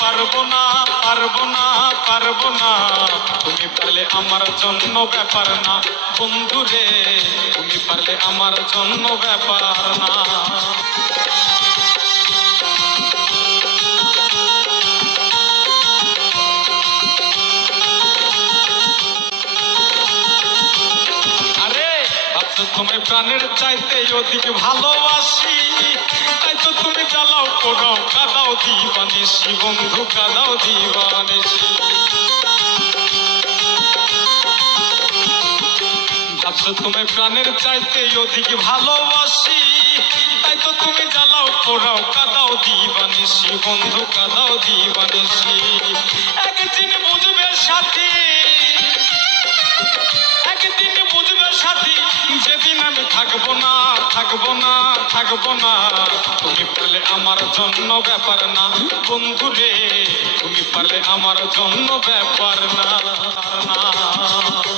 পারব না পারব না পারব না। তুমি পারলে আমার জন্য ব্যাপার না বন্ধুরে তুমি পারলে আমার জন্য ব্যাপার না। তোমার প্রাণের চাইতে অধিক ভালোবাসি? তুমি জ্বালাও পোড়াও কাদাও দিবানিসি বন্ধু কাদাও দিবানিসি ভাবছ তোমার প্রাণের চাইতে অধিক ভালোবাসি, তাই তো তুমি জ্বালাও পোড়াও কাদাও দিবানিসি বন্ধু কাদাও দিবানিসি একদিন বুঝবে সাথী, একদিন বুঝবে সাথী, যেদিন আমি থাকব না থাকব না। থাকব না। তুমি পারলে আমার জন্য ব্যাপার না। বন্ধু বন্ধুরে তুমি পারলে আমার জন্য ব্যাপার না না।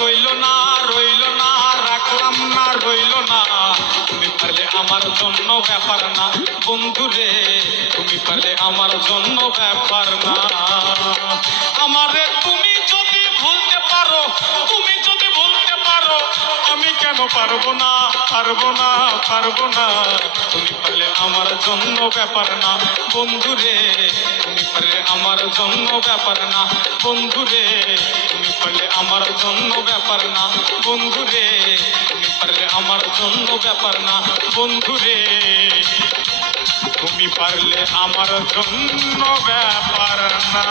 রইল না রইল না, রাখলাম না, রইল না। তুমি পারলে আমার জন্য ব্যাপার না বন্ধুরে তুমি পারলে আমার জন্য ব্যাপার না। আমারে পারব না পারব না পারব না। তুমি পারলে আমার জন্য ব্যাপার না বন্ধুরে তুমি পারলে আমার জন্য ব্যাপার না বন্ধুরে তুমি পারলে আমার জন্য ব্যাপার না বন্ধুরে তুমি পারলে আমার জন্য ব্যাপার না বন্ধুরে তুমি পারলে আমার জন্য ব্যাপার না।